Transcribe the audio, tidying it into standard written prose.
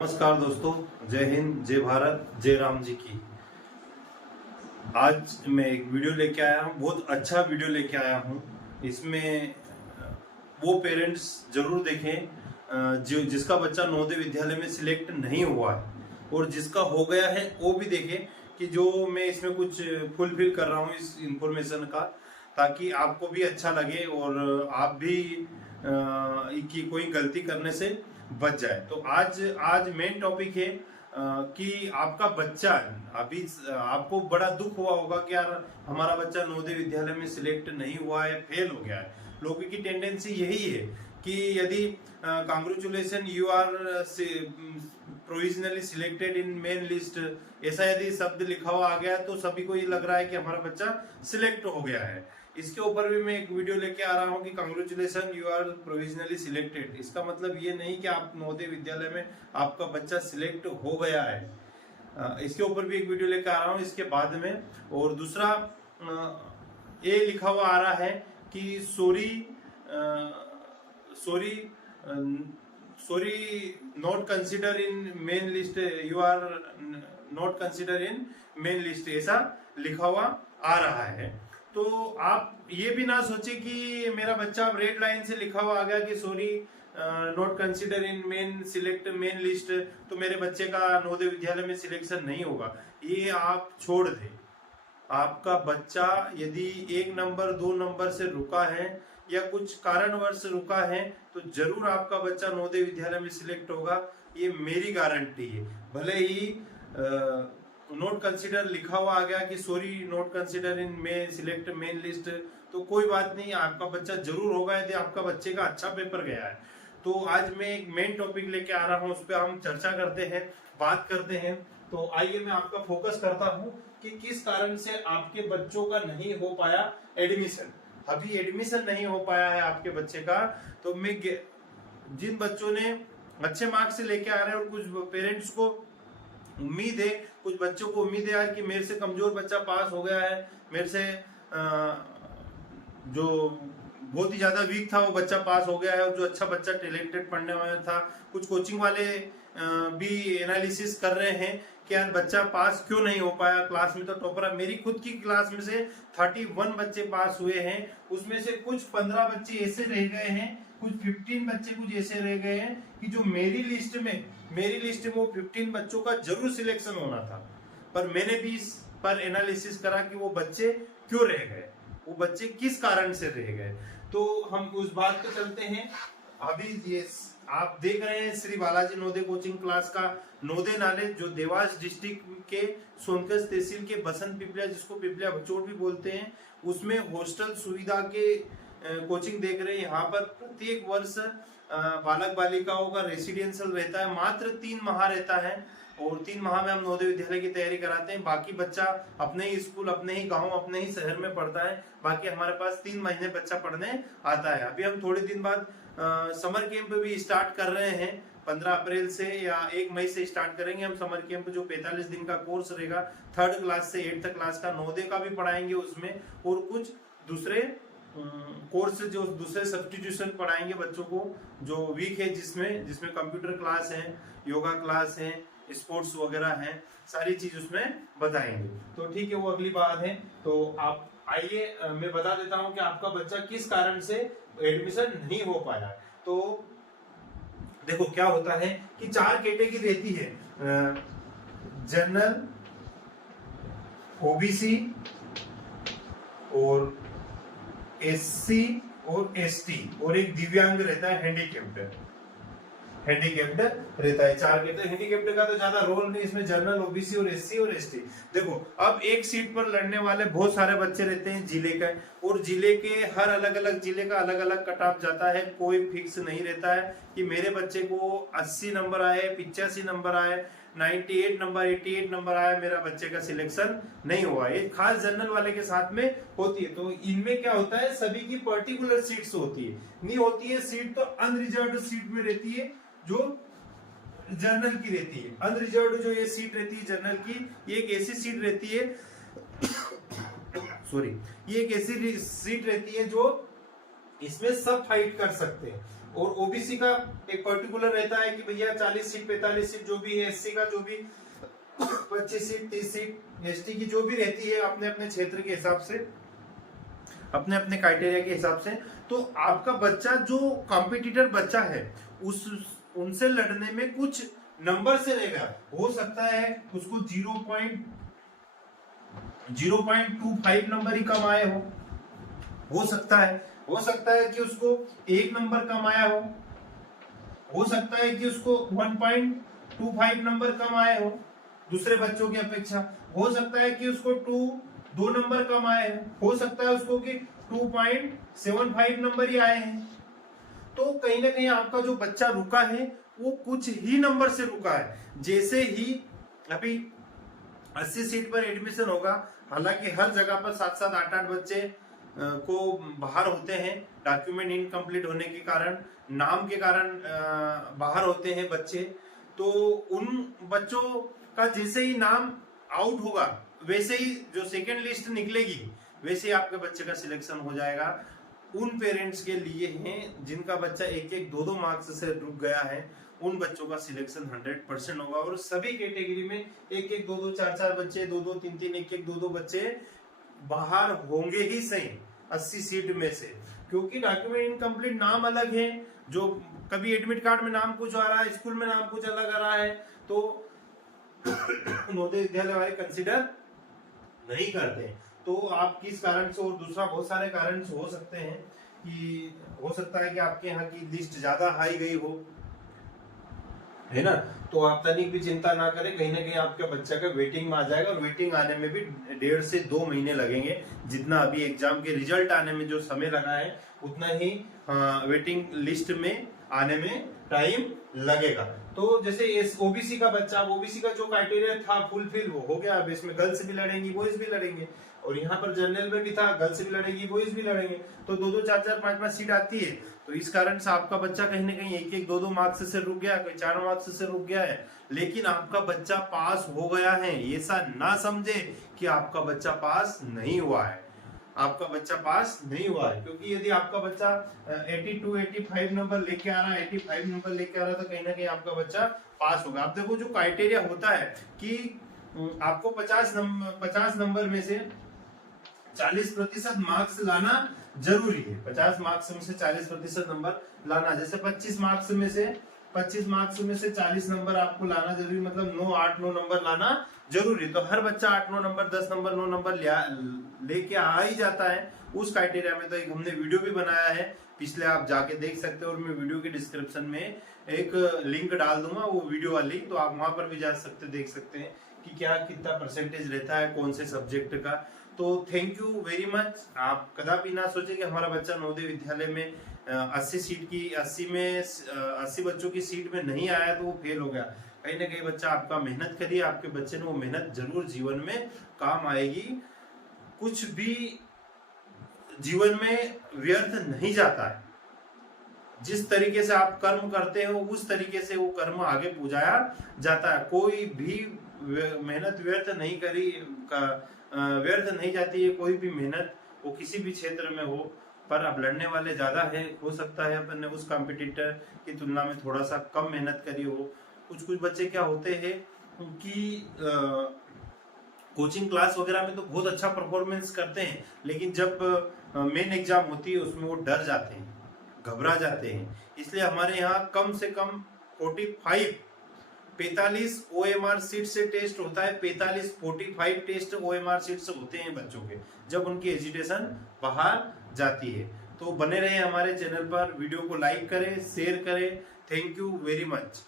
नमस्कार दोस्तों, जय हिंद, जय भारत, जय राम जी की। आज मैं एक वीडियो लेके आया हूँ, बहुत अच्छा वीडियो लेके आया हूँ। इसमें वो पेरेंट्स जरूर देखें जो जिसका बच्चा नवोदय विद्यालय में सिलेक्ट नहीं हुआ है, और जिसका हो गया है वो भी देखें कि जो मैं इसमें कुछ फुलफिल कर रहा हूँ इस इंफॉर्मेशन का, ताकि आपको भी अच्छा लगे और आप भी की कोई गलती करने से बच जाए। तो आज आज मेन टॉपिक है कि आपका बच्चा अभी आपको बड़ा दुख हुआ होगा कि यार हमारा बच्चा नवोदय विद्यालय में सिलेक्ट नहीं हुआ है, फेल हो गया है। लोगों की टेंडेंसी यही है कि यदि congratulation you are provisionally selected in main list, ऐसा यदि शब्द लिखा हुआ आ गया तो सभी को ये लग रहा है कि हमारा बच्चा सिलेक्ट हो गया है। इसके ऊपर भी मैं एक वीडियो लेके आ रहा हूँ कि congratulation you are provisionally selected. इसका मतलब ये नहीं कि आप नवोदय विद्यालय में आपका बच्चा सिलेक्ट हो गया है। इसके ऊपर भी एक वीडियो लेके आ रहा हूँ इसके बाद में। और दूसरा ये लिखा हुआ आ रहा है कि sorry sorry sorry not consider in main list, you are not consider in main list, ऐसा लिखा हुआ आ रहा है। तो आप ये भी ना सोचे कि मेरा बच्चा रेड लाइन से लिखा हुआ आ गया कि sorry not consider in main select main list, तो मेरे बच्चे का नवोदय विद्यालय में सिलेक्शन नहीं होगा। ये आप छोड़ दें। आपका बच्चा यदि 1 नंबर 2 नंबर से रुका है या कुछ कारणवश रुका है तो जरूर आपका बच्चा नवोदय विद्यालय में सिलेक्ट होगा, ये मेरी गारंटी है। भले ही नोट कंसिडर लिखा हुआ आ गया कि सॉरी नोट कंसिडर इन में सिलेक्ट मेन लिस्ट, तो कोई बात नहीं, आपका बच्चा जरूर होगा यदि आपका बच्चे का अच्छा पेपर गया है। तो आज मैं एक मेन टॉपिक लेके आ रहा हूँ, उस पर हम चर्चा करते हैं, बात करते हैं। तो आइए मैं आपका फोकस करता हूँ कि किस कारण से आपके बच्चों का नहीं हो पाया एडमिशन। अभी एडमिशन नहीं हो पाया है आपके बच्चे का, तो मैं जिन बच्चों ने अच्छे मार्क्स से लेके आ रहे हैं और कुछ पेरेंट्स को उम्मीद है, कुछ बच्चों को उम्मीद है यार कि मेरे से कमजोर बच्चा पास हो गया है, मेरे से जो बहुत ही ज्यादा वीक था वो बच्चा पास हो गया है, और जो अच्छा बच्चा टैलेंटेड पढ़ने वाला था, कुछ कोचिंग वाले भी एनालिसिस कर रहे हैं कि यार बच्चा पास क्यों नहीं हो पाया, क्लास में तो टॉपर। मेरी खुद की क्लास में से 31 बच्चे पास हुए हैं, उसमें से कुछ 15 बच्चे ऐसे रह गए हैं, कुछ 15 बच्चे कुछ ऐसे रह गए हैं कि जो मेरी लिस्ट में वो 15 बच्चों का जरूर सिलेक्शन होना था, पर मैंने भी इस पर एनालिसिस करा कि वो बच्चे क्यों रह गए, वो बच्चे किस कारण से रह गए। तो हम उस बात पे चलते हैं। अभी ये आप देख रहे हैं श्री बालाजी नवोदय कोचिंग क्लास का नवोदय नॉलेज, जो देवास डिस्ट्रिक्ट के सोनकस तहसील के बसंत पिपलिया, जिसको पिपलिया बचोट भी बोलते हैं, उसमें हॉस्टल सुविधा के कोचिंग देख रहे हैं। यहाँ पर प्रत्येक वर्ष बालक बालिकाओं का रेसिडेंशियल रहता है, मात्र 3 माह रहता है, और 3 माह में हम नवोदय विद्यालय की तैयारी कराते हैं। बाकी बच्चा अपने ही स्कूल, अपने ही गांव, अपने ही शहर में पढ़ता है। बाकी हमारे पास 3 महीने बच्चा पढ़ने आता है। अभी हम थोड़े दिन बाद समर कैंप भी स्टार्ट कर रहे हैं, 15 अप्रैल से या 1 मई से स्टार्ट करेंगे हम समर कैंप, जो 45 दिन का कोर्स रहेगा। 3rd क्लास से 8th क्लास का नवोदय का भी पढ़ाएंगे उसमें, और कुछ दूसरे कोर्स जो दूसरे सब्स्टिट्यूशन पढ़ाएंगे बच्चों को जो वीक है, जिसमें कंप्यूटर क्लास है, योगा क्लास है, स्पोर्ट्स वगैरह है, सारी चीज उसमें बताएंगे। तो ठीक है, वो अगली बात है। तो आप आइए मैं बता देता हूं कि आपका बच्चा किस कारण से एडमिशन नहीं हो पाया। तो देखो क्या होता है कि 4 कैटेगरी रहती है, जनरल, ओबीसी और एससी और एसटी, और एक दिव्यांग रहता है, हैंडीकैप्ड रहता है। 4 के तो हैंडीकैप्ड का तो ज्यादा रोल नहीं इसमें, जनरल, ओबीसी और एससी और एसटी। देखो अब एक सीट पर लड़ने वाले बहुत सारे बच्चे रहते हैं जिले का, और जिले के हर अलग अलग जिले का अलग अलग कट ऑफ जाता है। कोई फिक्स नहीं रहता है कि मेरे बच्चे को 80 नंबर आए, 85 नंबर आए, 98 नंबर, 88 नंबर आया, मेरा बच्चे का सिलेक्शन नहीं हुआ। ये खास जनरल वाले के साथ में होती है। तो इनमें क्या होता है, सभी की पर्टिकुलर सीट्स होती है, नहीं होती है सीट तो अनरिजर्व्ड सीट में रहती है, जो जनरल की रहती है। अनरिजर्व्ड जो ये सीट रहती है जनरल की, ये एक ऐसी सीट रहती है सॉरी, ये एक ऐसी सीट रहती है जो इसमें सब फाइट कर सकते हैं, और ओबीसी का एक पर्टिकुलर रहता है कि भैया 40 सीट 45 सीट जो भी है, एससी का जो भी 25 सीट 30 सीट, एसटी की जो भी रहती है अपने अपने क्षेत्र के हिसाब से, अपने अपने क्राइटेरिया के हिसाब से। तो आपका बच्चा जो कॉम्पिटिटर बच्चा है उस उनसे लड़ने में कुछ नंबर से रहेगा। हो सकता है उसको 0.25 नंबर ही कम आए हो सकता है कि उसको 1 नंबर कम आया हो सकता है कि उसको 1.25 नंबर कम आए दूसरे बच्चों की अपेक्षा, हो सकता है कि उसको 2 नंबर कम आए हो सकता है उसको कि 2.75 नंबर ही आए हैं। तो कहीं ना कहीं आपका जो बच्चा रुका है वो कुछ ही नंबर से रुका है। जैसे ही अभी 80 सीट पर एडमिशन होगा, हालांकि हर जगह पर 7-7 8-8 बच्चे को बाहर होते हैं, डॉक्यूमेंट इनकम्प्लीट होने के कारण, नाम के कारण बाहर होते हैं बच्चे। तो उन बच्चों का जैसे ही नाम आउट होगा वैसे ही जो सेकेंड लिस्ट निकलेगी वैसे ही आपके बच्चे का सिलेक्शन हो जाएगा। उन पेरेंट्स के लिए हैं जिनका बच्चा 1-1 2-2 मार्क्स से रुक गया है, उन बच्चों का सिलेक्शन 100% होगा। और सभी कैटेगरी में 1-1 2-2 4-4 बच्चे, 2-2 3-3 1-1 2-2 बच्चे बाहर होंगे ही सही 80 सीट में से, क्योंकि डॉक्यूमेंट इनकम्प्लीट, नाम अलग है, जो कभी एडमिट कार्ड में नाम कुछ आ रहा है, स्कूल में नाम कुछ अलग आ रहा है, तो नवोदय विद्यालय वाले कंसिडर नहीं करते। तो आप किस कारण से, और दूसरा बहुत सारे कारण हो सकते हैं कि हो सकता है कि आपके यहाँ की लिस्ट ज्यादा हाई गई हो, है ना, तो आप तनिक भी चिंता ना करें, कहीं ना कहीं आपका बच्चा का वेटिंग में आ जाएगा। और वेटिंग आने में भी 1.5 से 2 महीने लगेंगे। जितना अभी एग्जाम के रिजल्ट आने में जो समय लगा है उतना ही वेटिंग लिस्ट में आने में टाइम लगेगा। तो जैसे ओबीसी का बच्चा, ओबीसी का जो क्राइटेरिया था फुलफिल वो हो गया। अब इसमें गर्ल्स भी लड़ेंगी, बॉयज भी लड़ेंगे, और यहाँ पर जनरल में भी था गर्ल्स भी लड़ेगी, बॉयज भी लड़ेंगे, तो 2-2 4-4 5-5 सीट आती है। तो इस कारण से आपका बच्चा कहीं ना कहीं 1-1 2-2 मार्क्स से रुक गया, कोई 4 मार्क्स से रुक गया है, लेकिन आपका बच्चा पास हो गया है। ऐसा ना समझे कि आपका बच्चा पास नहीं हुआ है, आपका बच्चा पास नहीं हुआ है, क्योंकि यदि आपका बच्चा 82-85 नंबर लेके आ रहा है, 85 नंबर लेके आ रहा है, तो कहीं ना कहीं आपका बच्चा पास होगा। आप देखो जो क्राइटेरिया होता है कि आपको 50 नंबर में से 40% मार्क्स लाना जरूरी है। 50 मार्क्स में से 40% नंबर लाना, जैसे 25 मार्क्स में से 40 नंबर आपको लाना जरूरी, मतलब 9-8-9 नंबर लाना जरूरी। तो हर बच्चा 8-9 नंबर 10 नंबर 9 नंबर लेके आ ही जाता है उस क्राइटेरिया में। तो एक हमने वीडियो भी बनाया है पिछले, आप जाके देख सकते हो, और मैं वीडियो के डिस्क्रिप्शन में एक लिंक डाल दूंगा, वो वीडियो वाली, तो आप वहां पर भी जा सकते देख सकते हैं कि क्या कितना परसेंटेज रहता है कौन से सब्जेक्ट का। तो थैंक यू वेरी मच। आप कदापि ना सोचे कि हमारा बच्चा नवोदय विद्यालय में 80 सीट की 80 बच्चों की सीट में नहीं आया तो वो फेल हो गया। कहीं ना कहीं बच्चा आपका मेहनत करिए, आपके बच्चे ने वो मेहनत जरूर जीवन में काम आएगी। कुछ भी जीवन में व्यर्थ नहीं जाता है, जिस तरीके से आप कर्म करते हो उस तरीके से वो कर्म आगे पहुंचाया जाता है। कोई भी मेहनत व्यर्थ नहीं जाती है, कोई भी मेहनत, वो किसी भी क्षेत्र में हो। पर अब लड़ने वाले ज्यादा है, हो सकता है अपन ने उस कॉम्पिटिटर की तुलना में थोड़ा सा कम मेहनत करी हो। कुछ बच्चे क्या होते हैं कि कोचिंग क्लास वगैरह में तो बहुत अच्छा परफॉर्मेंस करते हैं, लेकिन जब मेन एग्जाम होती है उसमें वो डर जाते हैं, घबरा जाते हैं। इसलिए हमारे यहाँ कम से कम 45 OMR सीट से टेस्ट होता है, 45 टेस्ट OMR सीट से होते हैं बच्चों के, जब उनकी एजुकेशन बाहर जाती है। तो बने रहे हमारे चैनल पर, वीडियो को लाइक करें, शेयर करें। Thank you very much.